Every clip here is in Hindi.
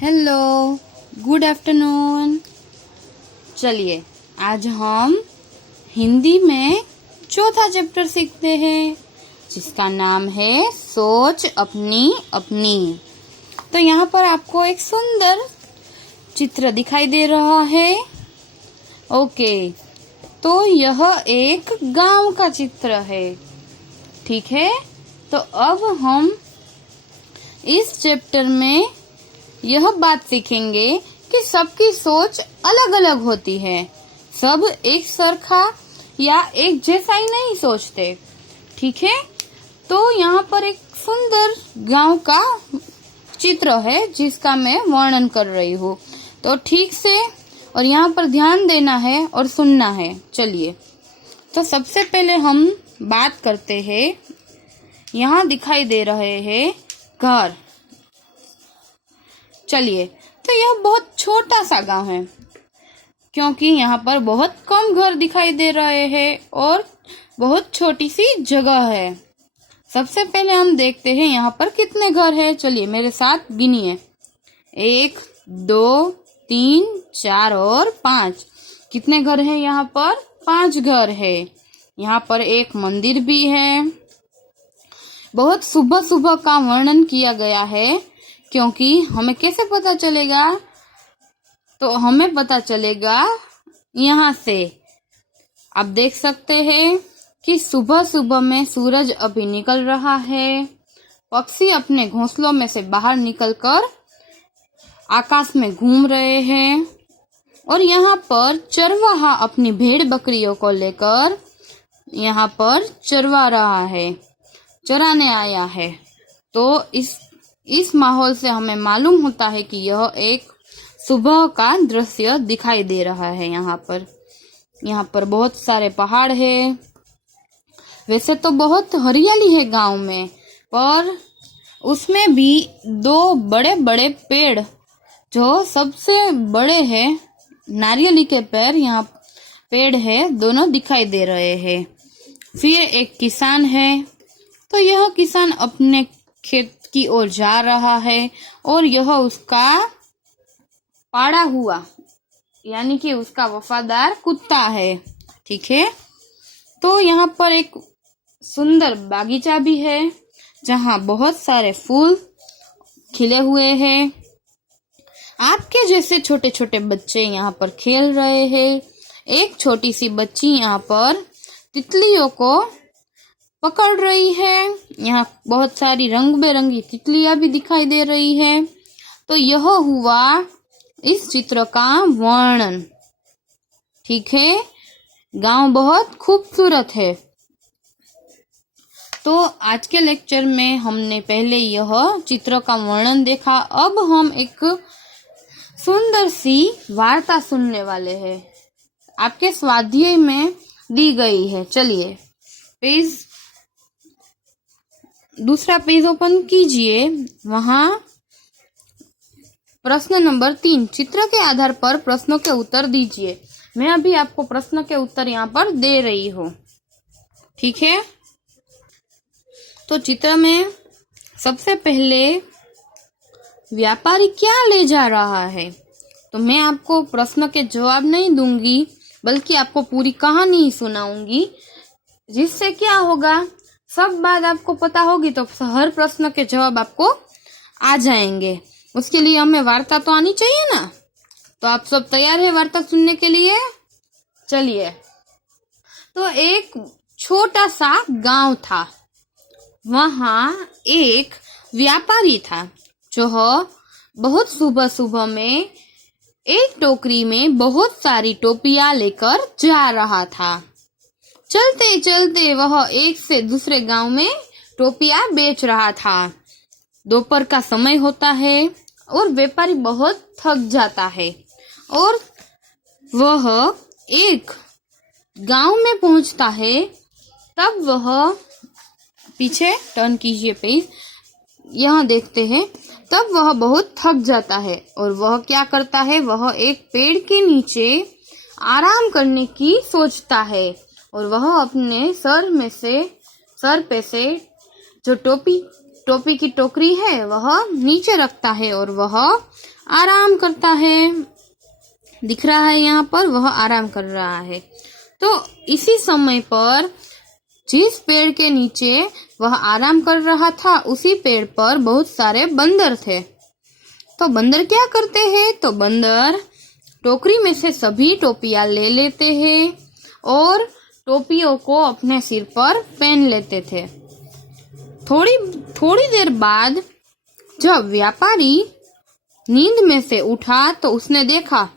Hello, good afternoon. चलिए आज हम हिंदी में चौथा चैप्टर सीखते हैं जिसका नाम है सोच अपनी अपनी। तो यहाँ पर आपको एक सुंदर चित्र दिखाई दे रहा है। ओके, तो यह एक गांव का चित्र है। ठीक है, तो अब हम इस चैप्टर में यह बात सीखेंगे कि सबकी सोच अलग अलग होती है। सब एक सरखा या एक जैसा ही नहीं सोचते। ठीक है, तो यहाँ पर एक सुंदर गांव का चित्र है जिसका मैं वर्णन कर रही हूँ। तो ठीक से और यहाँ पर ध्यान देना है और सुनना है। चलिए, तो सबसे पहले हम बात करते हैं। यहाँ दिखाई दे रहे हैं घर। चलिए, तो यह बहुत छोटा सा गांव है क्योंकि यहाँ पर बहुत कम घर दिखाई दे रहे हैं और बहुत छोटी सी जगह है। सबसे पहले हम देखते हैं यहाँ पर कितने घर हैं। चलिए मेरे साथ गिनिए, 1 2 3 4 और 5। कितने घर हैं यहाँ पर? 5 घर है। यहाँ पर एक मंदिर भी है। बहुत सुबह सुबह का वर्णन किया गया है क्योंकि हमें कैसे पता चलेगा? तो हमें पता चलेगा यहाँ से। आप देख सकते हैं कि सुबह सुबह में सूरज अभी निकल रहा है। पक्षी अपने घोंसलों में से बाहर निकलकर आकाश में घूम रहे हैं और यहाँ पर चरवाहा अपनी भेड़ बकरियों को लेकर यहाँ पर चरवा रहा है, चराने आया है। तो इस माहौल से हमें मालूम होता है कि यह एक सुबह का दृश्य दिखाई दे रहा है। यहाँ पर बहुत सारे पहाड़ है। वैसे तो बहुत हरियाली है गांव में, पर उसमें भी 2 बड़े बड़े पेड़, जो सबसे बड़े हैं नारियली के पेड़ है, दोनों दिखाई दे रहे हैं। फिर एक किसान है। तो यह किसान अपने खेत की ओर जा रहा है और यह उसका पाड़ा हुआ यानी कि उसका वफादार कुत्ता है। ठीक है, तो यहाँ पर एक सुंदर बागीचा भी है जहाँ बहुत सारे फूल खिले हुए हैं। आपके जैसे छोटे छोटे बच्चे यहाँ पर खेल रहे हैं। एक छोटी सी बच्ची यहाँ पर तितलियों को पकड़ रही है। यहाँ बहुत सारी रंग बिरंगी तितलियां भी दिखाई दे रही है। तो यह हुआ इस चित्र का वर्णन। ठीक है, गांव बहुत खूबसूरत है। तो आज के लेक्चर में हमने पहले यह चित्र का वर्णन देखा। अब हम एक सुंदर सी वार्ता सुनने वाले हैं। आपके स्वाध्याय में दी गई है। चलिए दूसरा पेज ओपन कीजिए। वहां प्रश्न नंबर 3, चित्र के आधार पर प्रश्नों के उत्तर दीजिए। मैं अभी आपको प्रश्न के उत्तर यहाँ पर दे रही हूँ। ठीक है, तो चित्र में सबसे पहले व्यापारी क्या ले जा रहा है? तो मैं आपको प्रश्न के जवाब नहीं दूंगी, बल्कि आपको पूरी कहानी सुनाऊंगी, जिससे क्या होगा, सब बात आपको पता होगी तो हर प्रश्न के जवाब आपको आ जाएंगे। उसके लिए हमें वार्ता तो आनी चाहिए ना। तो आप सब तैयार है वार्ता सुनने के लिए? चलिए, तो एक छोटा सा गांव था। वहां एक व्यापारी था जो बहुत सुबह सुबह में एक टोकरी में बहुत सारी टोपियां लेकर जा रहा था। चलते चलते वह एक से दूसरे गांव में टोपियां बेच रहा था। दोपहर का समय होता है और व्यापारी बहुत थक जाता है और वह एक गांव में पहुंचता है। तब वह पीछे टर्न कीजिए पेज, यहाँ देखते हैं। तब वह बहुत थक जाता है और वह क्या करता है, वह एक पेड़ के नीचे आराम करने की सोचता है और वह अपने सर पे से जो टोपी की टोकरी है वह नीचे रखता है और वह आराम करता है, दिख रहा है यहाँ पर, वह आराम कर रहा है। तो इसी समय पर जिस पेड़ के नीचे वह आराम कर रहा था, उसी पेड़ पर बहुत सारे बंदर थे। तो बंदर क्या करते हैं? तो बंदर टोकरी में से सभी टोपियां ले लेते हैं और टोपियों को अपने सिर पर पहन लेते थे। थोड़ी देर बाद जब व्यापारी नींद में से उठा तो उसने देखा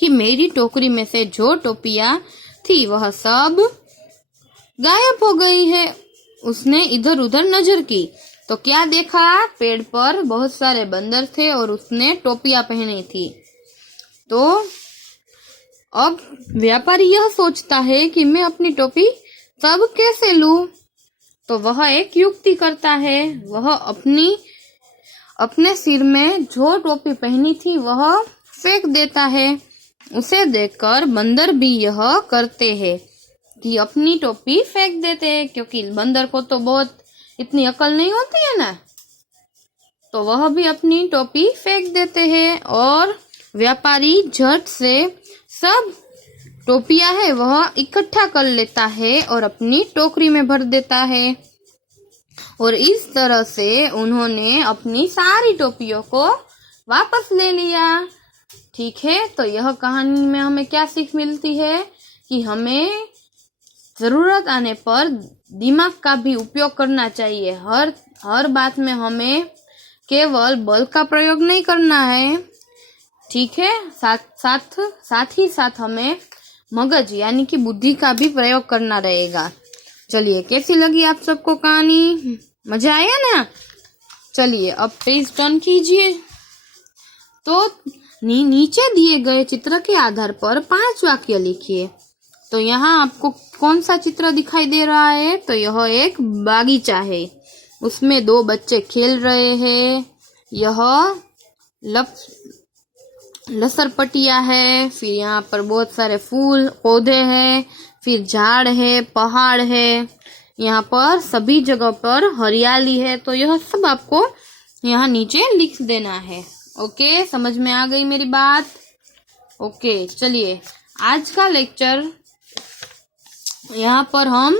कि मेरी टोकरी में से जो टोपियां थी वह सब गायब हो गई है। उसने इधर उधर नजर की तो क्या देखा? पेड़ पर बहुत सारे बंदर थे और उसने टोपियां पहनी थी। तो अब व्यापारी यह सोचता है कि मैं अपनी टोपी सब कैसे लूं? तो वह एक युक्ति करता है। वह अपने सिर में जो टोपी पहनी थी वह फेंक देता है। उसे देखकर बंदर भी यह करते हैं कि अपनी टोपी फेंक देते हैं, क्योंकि बंदर को तो बहुत इतनी अकल नहीं होती है ना। तो वह भी अपनी टोपी फेंक देते हैं और व्यापारी झट से सब टोपियां है वह इकट्ठा कर लेता है और अपनी टोकरी में भर देता है। और इस तरह से उन्होंने अपनी सारी टोपियों को वापस ले लिया। ठीक है, तो यह कहानी में हमें क्या सीख मिलती है कि हमें जरूरत आने पर दिमाग का भी उपयोग करना चाहिए। हर बात में हमें केवल बल का प्रयोग नहीं करना है। ठीक है, साथ ही साथ हमें मगज यानी कि बुद्धि का भी प्रयोग करना रहेगा। चलिए, कैसी लगी आप सबको कहानी? मजा आया ना? चलिए अब पेज टर्न कीजिए। तो नीचे दिए गए चित्र के आधार पर 5 वाक्य लिखिए। तो यहाँ आपको कौन सा चित्र दिखाई दे रहा है? तो यह एक बागीचा है, उसमें 2 बच्चे खेल रहे हैं। यह लसरपटिया है, फिर यहाँ पर बहुत सारे फूल पौधे हैं, फिर झाड़ है, पहाड़ है, यहाँ पर सभी जगह पर हरियाली है। तो यह सब आपको यहाँ नीचे लिख देना है। ओके, समझ में आ गई मेरी बात? ओके, चलिए आज का लेक्चर यहाँ पर हम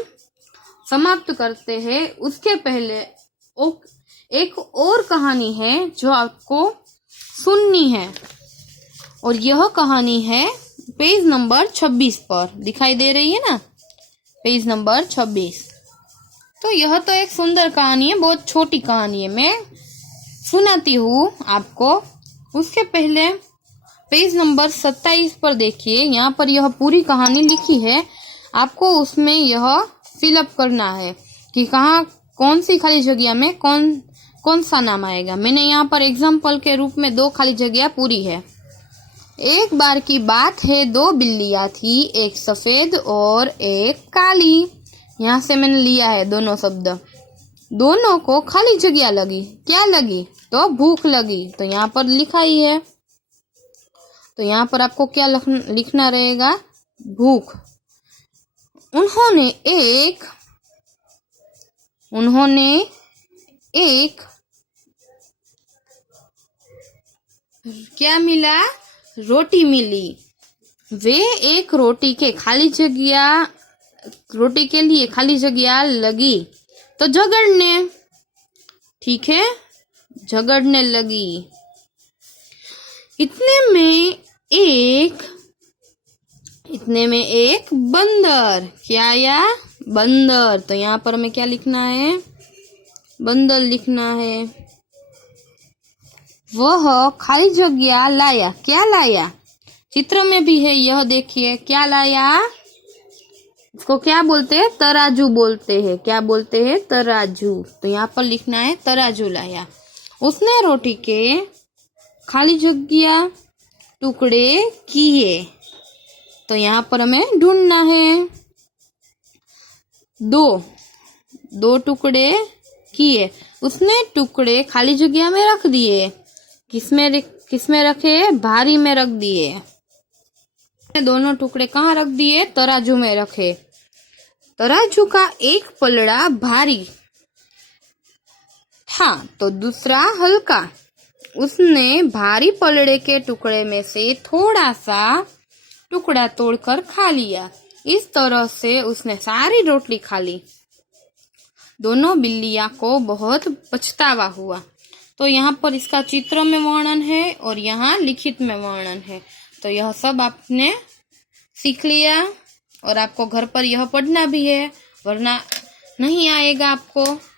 समाप्त करते हैं। उसके पहले एक और कहानी है जो आपको सुननी है, और यह कहानी है पेज नंबर 26 पर। दिखाई दे रही है ना, पेज नंबर 26। तो यह तो एक सुंदर कहानी है, बहुत छोटी कहानी है, मैं सुनाती हूँ आपको। उसके पहले पेज नंबर 27 पर देखिए, यहाँ पर यह पूरी कहानी लिखी है। आपको उसमें यह फिलअप करना है कि कौन सी खाली जगह में कौन सा नाम आएगा। मैंने यहाँ पर एग्जाम्पल के रूप में 2 खाली जगह पूरी है। एक बार की बात है, 2 बिल्लियां थी, एक सफेद और एक काली। यहाँ से मैंने लिया है दोनों शब्द। दोनों को खाली जगह लगी। क्या लगी? तो भूख लगी। तो यहाँ पर लिखा ही है। तो यहाँ पर आपको क्या लिखना रहेगा? भूख। उन्होंने एक क्या मिला? रोटी मिली। वे एक रोटी के लिए खाली जगह लगी तो झगड़ने। ठीक है, झगड़ने लगी। इतने में एक बंदर। क्या आया? बंदर। तो यहाँ पर हमें क्या लिखना है? बंदर लिखना है। वह खाली जगह लाया। क्या लाया? चित्र में भी है, यह देखिए। क्या लाया? इसको क्या बोलते हैं? तराजू बोलते हैं। क्या बोलते हैं? तराजू। तो यहाँ पर लिखना है तराजू लाया। उसने रोटी के खाली जगह टुकड़े किए। तो यहाँ पर हमें ढूंढना है। 2 टुकड़े किए। उसने टुकड़े खाली जगह में रख दिए। किसमें रखे? भारी में रख दिए। दोनों टुकड़े कहाँ रख दिए? तराजू में रखे। तराजू का एक पलड़ा भारी था तो दूसरा हल्का। उसने भारी पलड़े के टुकड़े में से थोड़ा सा टुकड़ा तोड़कर खा लिया। इस तरह से उसने सारी रोटली खा ली। दोनों बिल्लियां को बहुत पछतावा हुआ। तो यहाँ पर इसका चित्र में वर्णन है और यहाँ लिखित में वर्णन है। तो यह सब आपने सीख लिया और आपको घर पर यह पढ़ना भी है, वरना नहीं आएगा आपको।